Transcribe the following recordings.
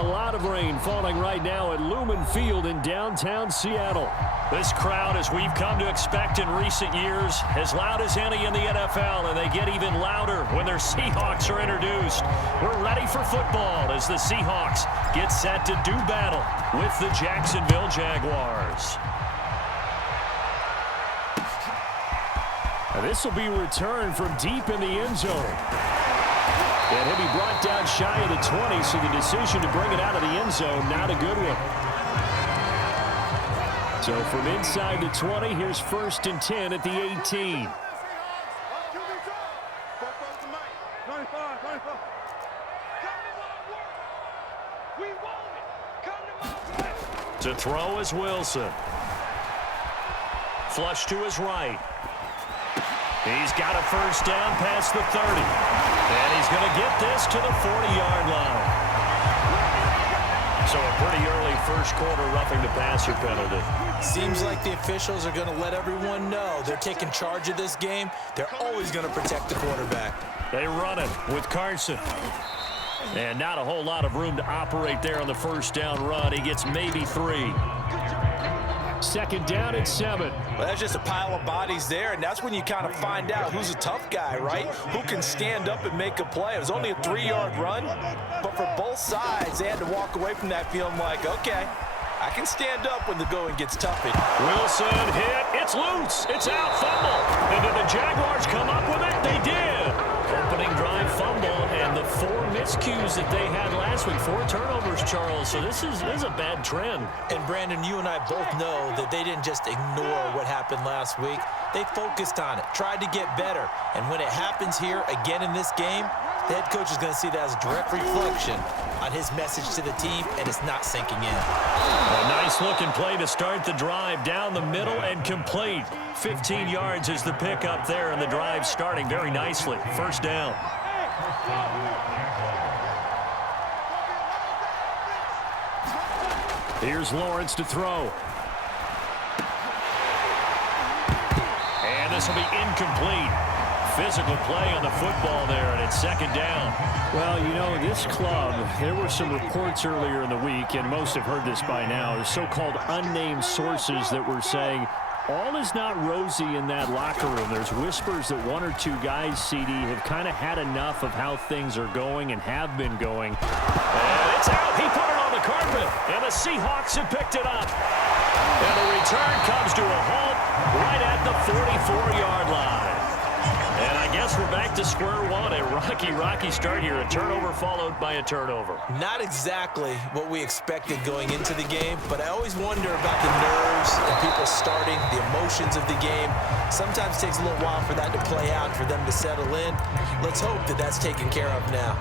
a lot of rain falling right now at Lumen Field in downtown Seattle. This crowd, as we've come to expect in recent years, as loud as any in the NFL, and they get even louder when their Seahawks are introduced. We're ready for football as the Seahawks get set to do battle with the Jacksonville Jaguars. Now this will be returned from deep in the end zone. And he'll be brought down shy of the 20, so the decision to bring it out of the end zone, not a good one. So from inside the 20, here's 1st and 10 at the 18. To throw is Wilson. Flush to his right. He's got a first down past the 30. And he's going to get this to the 40-yard line. So a pretty early first quarter roughing the passer penalty. Seems like the officials are going to let everyone know they're taking charge of this game. They're always going to protect the quarterback. They run it with Carson. And not a whole lot of room to operate there on the first down run. He gets maybe 3. 2nd down and 7. Well, that's just a pile of bodies there, and that's when you kind of find out who's a tough guy, right? Who can stand up and make a play. It was only a 3-yard run, but for both sides, they had to walk away from that feeling like, okay, I can stand up when the going gets tough. Wilson hit. It's loose. It's out. Fumble. And did the Jaguars come up with it? They did. Opening drive fumble, and the 4 miscues that they had last week. 4 turnovers, Charles. So this is a bad trend. And, Brandon, you and I both know that they didn't just ignore what happened last week. They focused on it, tried to get better. And when it happens here again in this game, the head coach is going to see that as a direct reflection on his message to the team, and it's not sinking in. A nice-looking play to start the drive down the middle and complete. 15 yards is the pickup there, and the drive starting very nicely. First down. Here's Lawrence to throw. And this will be incomplete. Physical play on the football there, and it's 2nd down. Well, you know, this club, there were some reports earlier in the week, and most have heard this by now, the so-called unnamed sources that were saying all is not rosy in that locker room. There's whispers that 1 or 2 guys, CD, have kind of had enough of how things are going and have been going. And it's out. He put it on the carpet, and the Seahawks have picked it up. And the return comes to a halt right at the 44-yard line. And I guess we're back to square one. A rocky start here. A turnover followed by a turnover. Not exactly what we expected going into the game, but I always wonder about the nerves and people starting, the emotions of the game. Sometimes it takes a little while for that to play out, for them to settle in. Let's hope that that's taken care of now.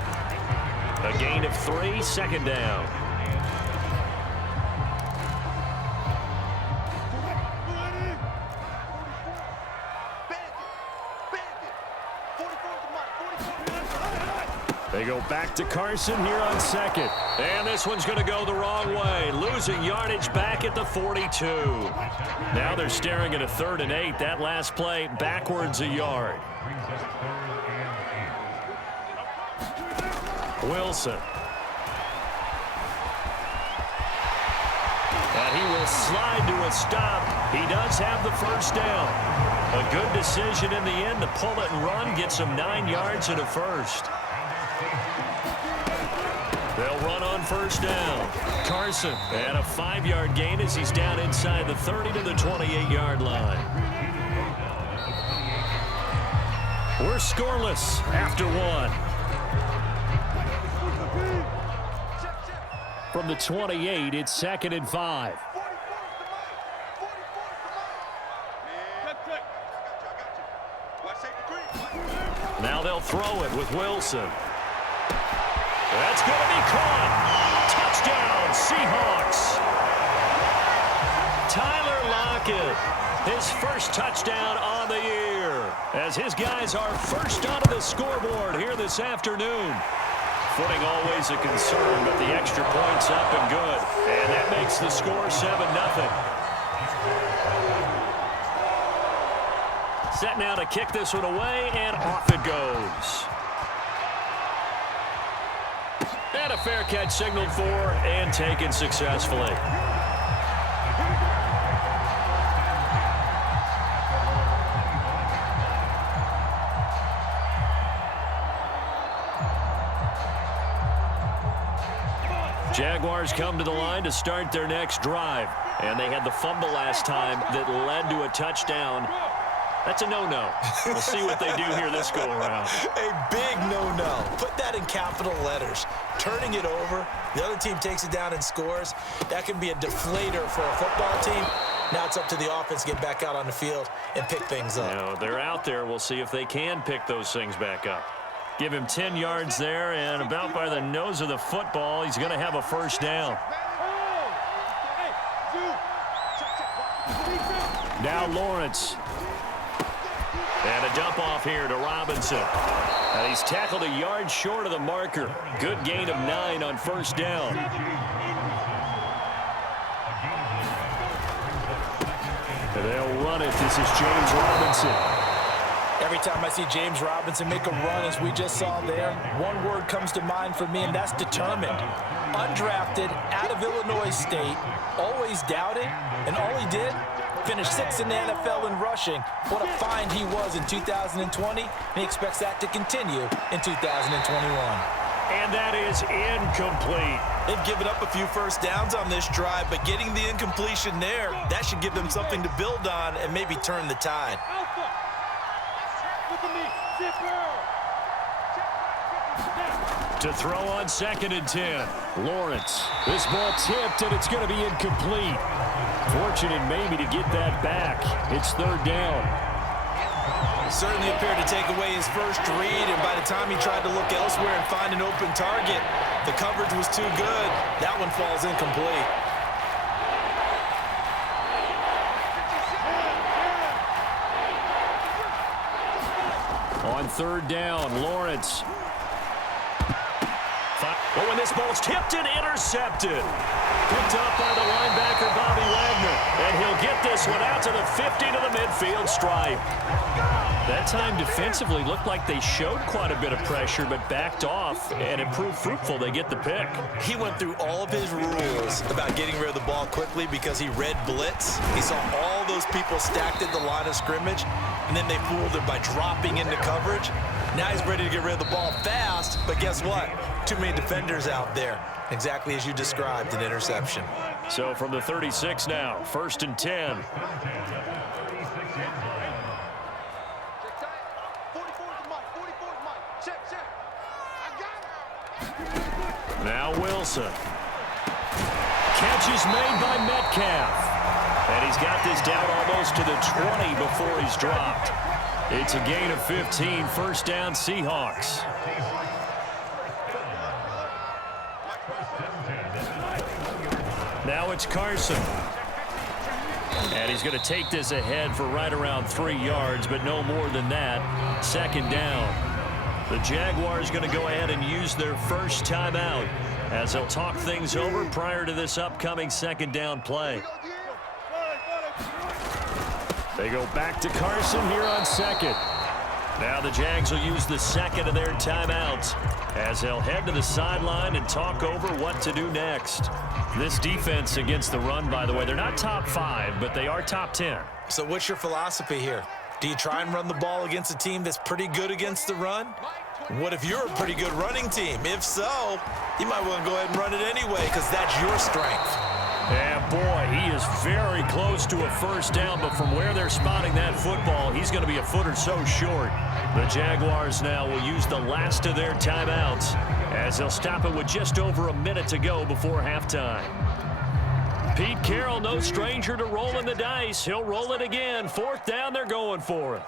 A gain of 3, 2nd down. They go back to Carson here on 2nd. And this one's going to go the wrong way. Losing yardage back at the 42. Now they're staring at a 3rd and 8. That last play backwards a yard. Wilson. And he will slide to a stop. He does have the first down. A good decision in the end to pull it and run. Gets him 9 yards and a first. They'll run on first down. Carson, and a 5-yard gain as he's down inside the 30 to the 28-yard line. We're scoreless after 1. From the 28, it's 2nd and 5. Now they'll throw it with Wilson. That's going to be caught. Touchdown, Seahawks. Tyler Lockett, his first touchdown on the year, as his guys are first onto the scoreboard here this afternoon. Footing always a concern, but the extra point's up and good. And that makes the score 7-0. Set now to kick this one away, and off it goes. And a fair catch signaled for and taken successfully. Jaguars come to the line to start their next drive. And they had the fumble last time that led to a touchdown. That's a no-no. We'll see what they do here this go-around. A big no-no. Put that in capital letters. Turning it over, the other team takes it down and scores. That can be a deflator for a football team. Now it's up to the offense to get back out on the field and pick things up. Now, they're out there. We'll see if they can pick those things back up. Give him 10 yards there, and about by the nose of the football, he's going to have a first down. Now Lawrence. And a dump off here to Robinson. And he's tackled a yard short of the marker. Good gain of 9 on first down. And they'll run it. This is James Robinson. Every time I see James Robinson make a run, as we just saw there, one word comes to mind for me, and that's determined. Undrafted, out of Illinois State, always doubted, and all he did, finished 6th in the NFL in rushing. What a find he was in 2020, and he expects that to continue in 2021. And that is incomplete. They've given up a few first downs on this drive, but getting the incompletion there, that should give them something to build on and maybe turn the tide. To throw on 2nd and 10. Lawrence. This ball tipped, and it's going to be incomplete. Fortunate maybe to get that back. It's 3rd down. Certainly appeared to take away his first read, and by the time he tried to look elsewhere and find an open target, the coverage was too good. That one falls incomplete. On 3rd down, Lawrence. But when this ball's tipped and intercepted. Picked up by the linebacker, Bobby Wagner. And he'll get this one out to the 50 to the midfield stripe. That time defensively looked like they showed quite a bit of pressure, but backed off, and it proved fruitful. They get the pick. He went through all of his rules about getting rid of the ball quickly because he read blitz. He saw all those people stacked at the line of scrimmage, and then they fooled him by dropping into coverage. Now he's ready to get rid of the ball fast, but guess what? Too many defenders out there. Exactly as you described, an interception. So from the 36 now, 1st and 10. Now Wilson. Catch is made by Metcalf. And he's got this down almost to the 20 before he's dropped. It's a gain of 15, 1st down Seahawks. Now it's Carson. And he's going to take this ahead for right around 3 yards, but no more than that. 2nd down. The Jaguars going to go ahead and use their first timeout as they'll talk things over prior to this upcoming 2nd down play. They go back to Carson here on 2nd. Now the Jags will use the 2nd of their timeouts as they'll head to the sideline and talk over what to do next. This defense against the run, by the way, they're not top 5, but they are top 10. So what's your philosophy here? Do you try and run the ball against a team that's pretty good against the run? What if you're a pretty good running team? If so, you might want to go ahead and run it anyway because that's your strength. And boy, he is very close to a first down, but from where they're spotting that football, he's going to be a foot or so short. The Jaguars now will use the last of their timeouts as they'll stop it with just over a minute to go before halftime. Pete Carroll, no stranger to rolling the dice. He'll roll it again. 4th down, they're going for it.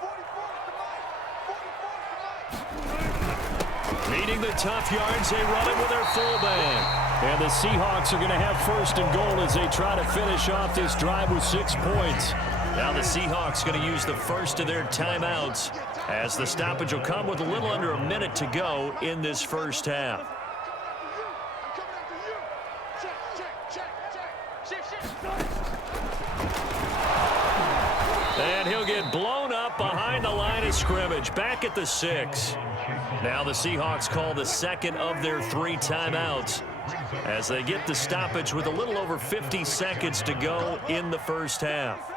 Meeting the tough yards, they run it with their full band. And the Seahawks are going to have 1st and goal as they try to finish off this drive with 6 points. Now the Seahawks going to use the first of their timeouts as the stoppage will come with a little under a minute to go in this first half. And he'll get blown up behind the line of of scrimmage, back at the 6. Now the Seahawks call the second of their 3 timeouts as they get the stoppage with a little over 50 seconds to go in the first half.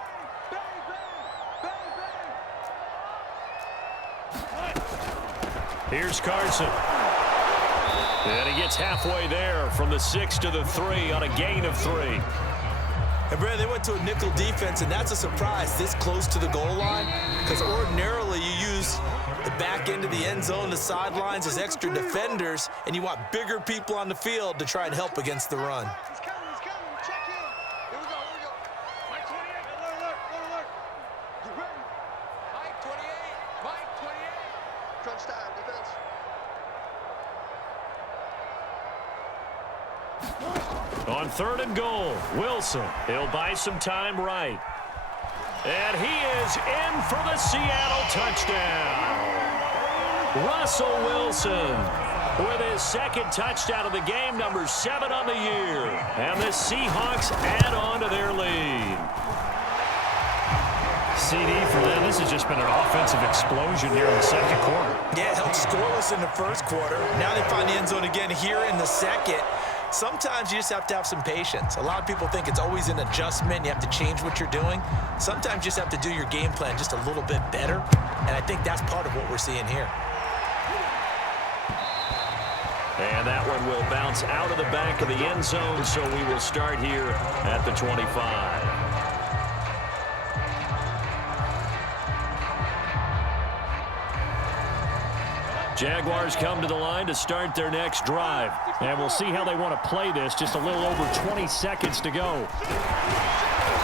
Here's Carson. And he gets halfway there from the 6 to the 3 on a gain of 3. And, Brad, they went to a nickel defense, and that's a surprise this close to the goal line because ordinarily you use the back end of the end zone, the sidelines as extra defenders, and you want bigger people on the field to try and help against the run. He's coming. Check in. Here we go. Mike 28. Alert. You ready? Mike 28. Crunch time, defense. On 3rd and goal, Wilson. He'll buy some time right. And he is in for the Seattle touchdown. Russell Wilson with his 2nd touchdown of the game, number 7 on the year. And the Seahawks add on to their lead. CD for them. This has just been an offensive explosion here in the 2nd quarter. Yeah, it held scoreless in the 1st quarter. Now they find the end zone again here in the 2nd. Sometimes you just have to have some patience. A lot of people think it's always an adjustment. You have to change what you're doing. Sometimes you just have to do your game plan just a little bit better. And I think that's part of what we're seeing here. And that one will bounce out of the back of the end zone, so we will start here at the 25. Jaguars come to the line to start their next drive. And we'll see how they want to play this. Just a little over 20 seconds to go.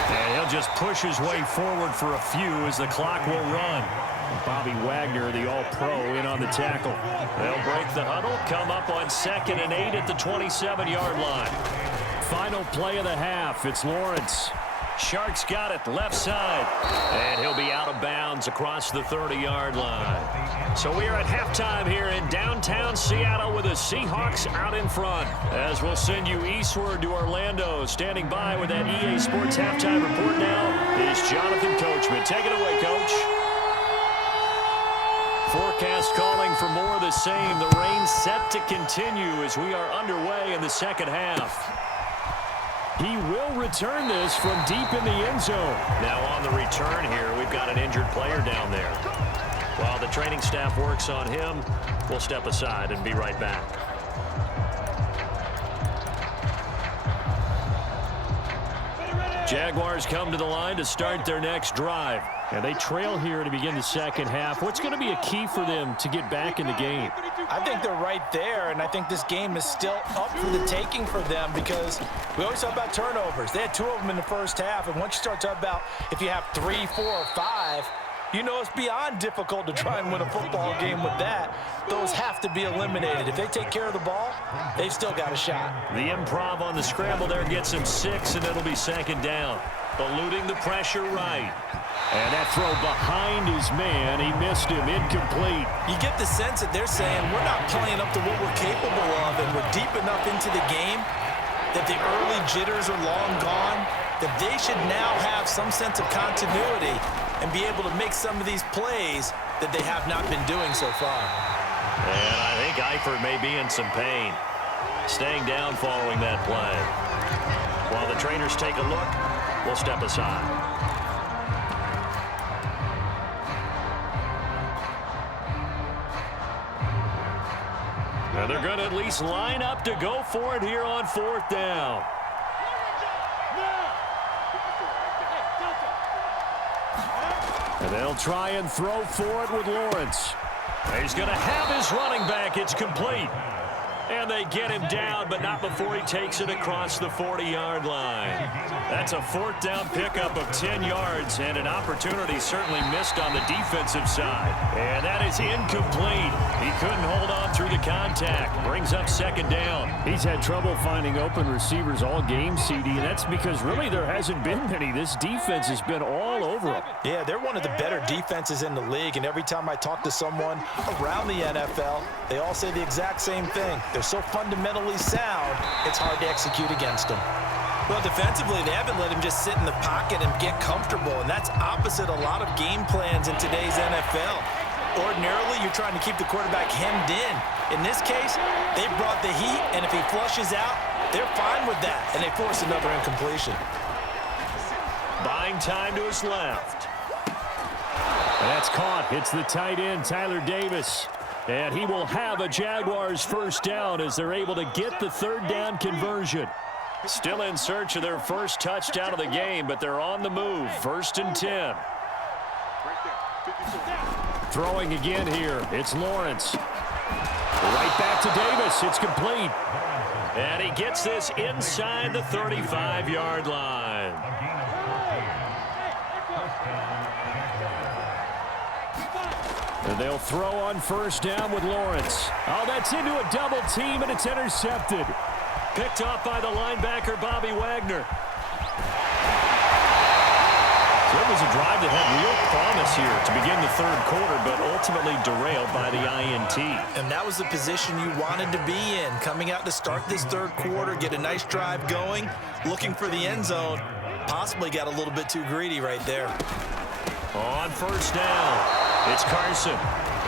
And he'll just push his way forward for a few as the clock will run. Bobby Wagner, the All-Pro, in on the tackle. They'll break the huddle, come up on 2nd and 8 at the 27-yard line. Final play of the half. It's Lawrence. Sharks got it left side. And he'll be out of bounds across the 30-yard line. So we are at halftime here in downtown Seattle with the Seahawks out in front. As we'll send you eastward to Orlando. Standing by with that EA Sports halftime report now is Jonathan Coachman. Take it away, Coach. Forecast calling for more of the same. The rain set to continue as we are underway in the 2nd half. He will return this from deep in the end zone. Now on the return here, we've got an injured player down there. While the training staff works on him, we'll step aside and be right back. Jaguars come to the line to start their next drive. And they trail here to begin the 2nd half. What's going to be a key for them to get back in the game? I think they're right there, and I think this game is still up for the taking for them because we always talk about turnovers. They had 2 of them in the first half, and once you start talking about if you have 3, 4, or 5, you know it's beyond difficult to try and win a football game with that. Those have to be eliminated. If they take care of the ball, they've still got a shot. The improv on the scramble there gets him 6, and it'll be 2nd down. Eluding the pressure right. And that throw behind his man, he missed him, incomplete. You get the sense that they're saying we're not playing up to what we're capable of, and we're deep enough into the game that the early jitters are long gone, that they should now have some sense of continuity and be able to make some of these plays that they have not been doing so far. And I think Eifert may be in some pain, staying down following that play. While the trainers take a look, we'll step aside. And they're going to at least line up to go for it here on 4th down. And they'll try and throw for it with Lawrence. He's going to have his running back. It's complete. And they get him down, but not before he takes it across the 40-yard line. That's a 4th down pickup of 10 yards, and an opportunity certainly missed on the defensive side. And that is incomplete. He couldn't hold on through the contact. Brings up 2nd down. He's had trouble finding open receivers all game, CD, and that's because really there hasn't been many. This defense has been all over him. Yeah, they're one of the better defenses in the league, and every time I talk to someone around the NFL, they all say the exact same thing. They're so fundamentally sound, it's hard to execute against them. Well, defensively, they haven't let him just sit in the pocket and get comfortable, and that's opposite a lot of game plans in today's NFL. Ordinarily, you're trying to keep the quarterback hemmed in. In this case, they brought the heat, and if he flushes out, they're fine with that, and they force another incompletion. Buying time to his left. That's caught. Hits the tight end, Tyler Davis. And he will have a Jaguars first down as they're able to get the third down conversion. Still in search of their first touchdown of the game, but they're on the move. 1st and 10. Throwing again here. It's Lawrence. Right back to Davis. It's complete. And he gets this inside the 35-yard line. And they'll throw on first down with Lawrence. Oh, that's into a double team, and it's intercepted. Picked off by the linebacker, Bobby Wagner. So it was a drive that had real promise here to begin the third quarter, but ultimately derailed by the INT. And that was the position you wanted to be in, coming out to start this third quarter, get a nice drive going, looking for the end zone. Possibly got a little bit too greedy right there. On first down, it's Carson.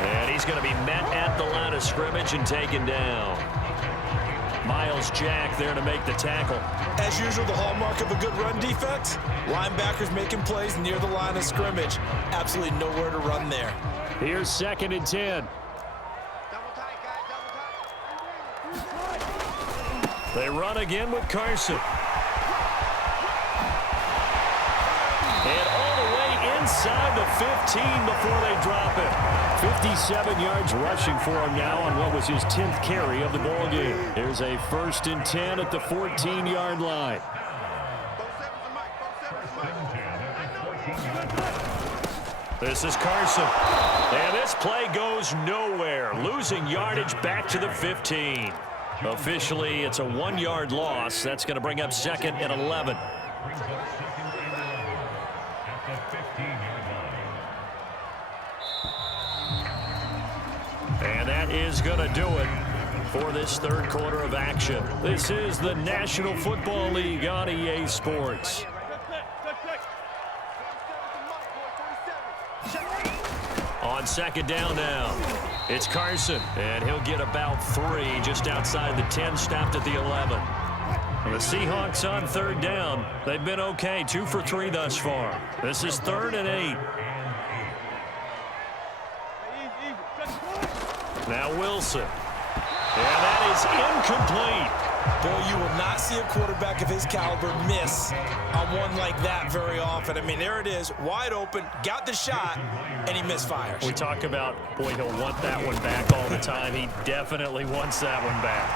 And he's going to be met at the line of scrimmage and taken down. Miles Jack there to make the tackle. As usual, the hallmark of a good run defense, linebackers making plays near the line of scrimmage. Absolutely nowhere to run there. Here's 2nd and 10. They run again with Carson. And all the way inside the 15 before they drop it. 57 yards rushing for him now on what was his 10th carry of the ball game. Here's a 1st and 10 at the 14-yard line. This is Carson. And this play goes nowhere. Losing yardage back to the 15. Officially, it's a 1-yard loss. That's going to bring up 2nd and 11. And that is going to do it for this third quarter of action. This is the National Football League on EA Sports. On 2nd down now, it's Carson, and he'll get about 3 just outside the 10, stopped at the 11. The Seahawks on 3rd down. They've been okay, 2 for 3 thus far. This is 3rd and 8. Now Wilson. And that is incomplete. Boy, you will not see a quarterback of his caliber miss on one like that very often. I mean, there it is, wide open, got the shot, and he misfires. We talk about, boy, he'll want that one back all the time. He definitely wants that one back.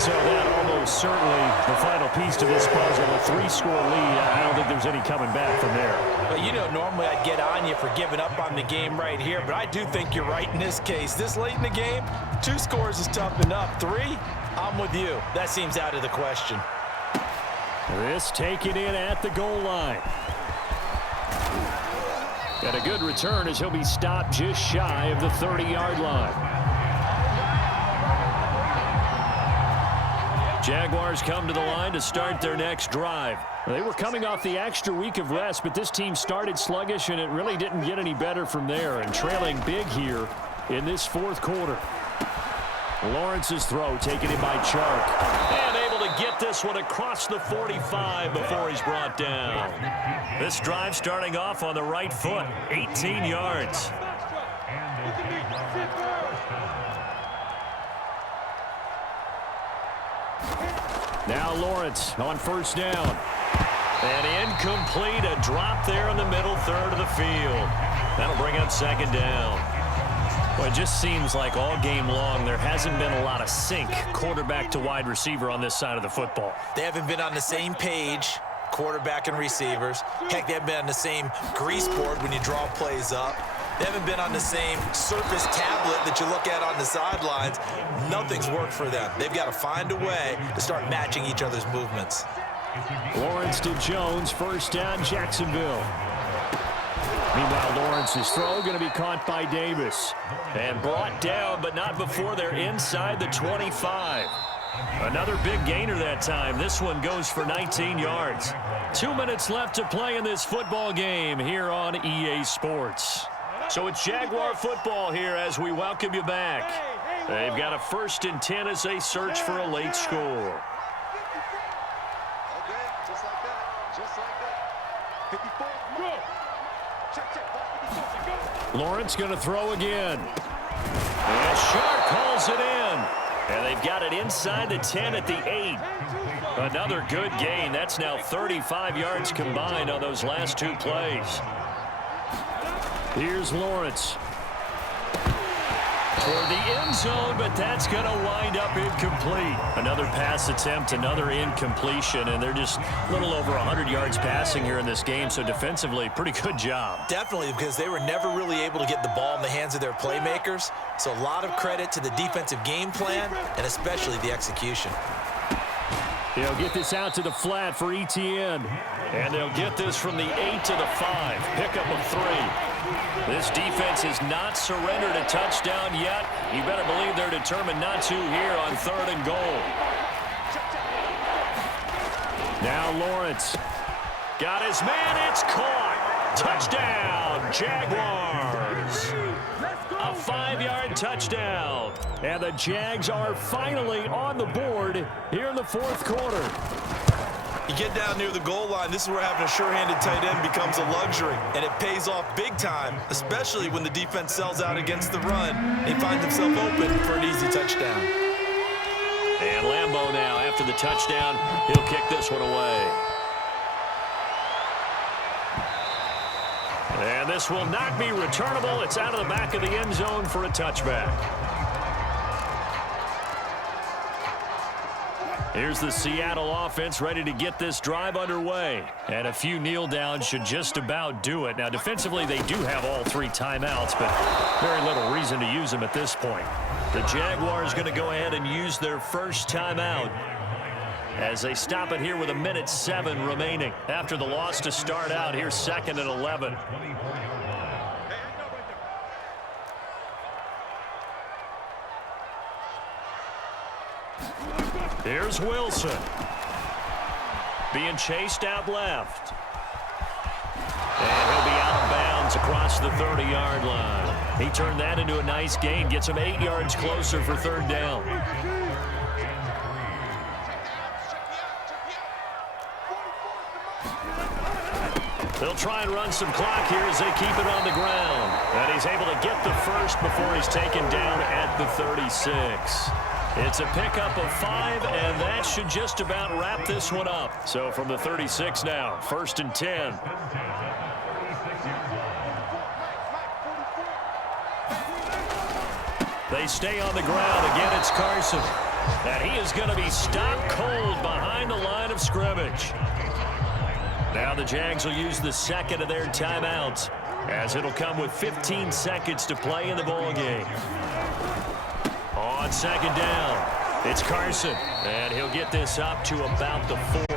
So that almost certainly the final piece to this puzzle, a 3-score lead. I don't think there's any coming back from there. But you know, normally I'd get on you for giving up on the game right here, but I do think you're right in this case. This late in the game, 2 scores is tough enough. 3, I'm with you. That seems out of the question. This taken in at the goal line. Got a good return as he'll be stopped just shy of the 30-yard line. Jaguars come to the line to start their next drive. They were coming off the extra week of rest, but this team started sluggish, and it really didn't get any better from there, and trailing big here in this 4th quarter. Lawrence's throw taken in by Chark. And able to get this one across the 45 before he's brought down. This drive starting off on the right foot, 18 yards. Now Lawrence on first down. And incomplete, a drop there in the middle third of the field. That'll bring up 2nd down. Well, it just seems like all game long there hasn't been a lot of sync quarterback to wide receiver on this side of the football. They haven't been on the same page, quarterback and receivers. Heck, they haven't been on the same grease board when you draw plays up. They haven't been on the same surface tablet that you look at on the sidelines. Nothing's worked for them. They've got to find a way to start matching each other's movements. Lawrence to Jones, first down, Jacksonville. Meanwhile, Lawrence's throw going to be caught by Davis. And brought down, but not before they're inside the 25. Another big gainer that time. This one goes for 19 yards. 2 minutes left to play in this football game here on EA Sports. So it's Jaguar football here as we welcome you back. They've got a 1st and 10 as they search for a late score. Okay, just like that. Just like that. 54. Go. Check, check. Go. Lawrence going to throw again. And Sharp calls it in. And they've got it inside the 10 at the 8. Another good gain. That's now 35 yards combined on those last 2 plays. Here's Lawrence. Toward the end zone, but that's going to wind up incomplete. Another pass attempt, another incompletion, and they're just a little over 100 yards passing here in this game, so defensively, pretty good job. Definitely, because they were never really able to get the ball in the hands of their playmakers, so a lot of credit to the defensive game plan and especially the execution. They'll get this out to the flat for ETN, and they'll get this from the 8 to the 5, pickup of 3. This defense has not surrendered a touchdown yet. You better believe they're determined not to here on 3rd and goal. Now Lawrence. Got his man. It's caught. Touchdown, Jaguars. A 5-yard touchdown. And the Jags are finally on the board here in the 4th quarter. You get down near the goal line, this is where having a sure-handed tight end becomes a luxury, and it pays off big time, especially when the defense sells out against the run and finds himself open for an easy touchdown. And Lambeau now, after the touchdown, he'll kick this one away. And this will not be returnable. It's out of the back of the end zone for a touchback. Here's the Seattle offense ready to get this drive underway. And a few kneel downs should just about do it. Now, defensively, they do have all 3 timeouts, but very little reason to use them at this point. The Jaguars going to go ahead and use their first timeout as they stop it here with 1:07 remaining. After the loss to start out, here's 2nd and 11. Here's Wilson. Being chased out left. And he'll be out of bounds across the 30-yard line. He turned that into a nice gain. Gets him 8 yards closer for 3rd down. They'll try and run some clock here as they keep it on the ground. And he's able to get the first before he's taken down at the 36. It's a pickup of 5, and that should just about wrap this one up. So from the 36 now, 1st and 10. They stay on the ground. Again, it's Carson. And he is going to be stopped cold behind the line of scrimmage. Now the Jags will use the 2nd of their timeouts, as it'll come with 15 seconds to play in the ballgame. On 2nd down, it's Carson, and he'll get this up to about the 4.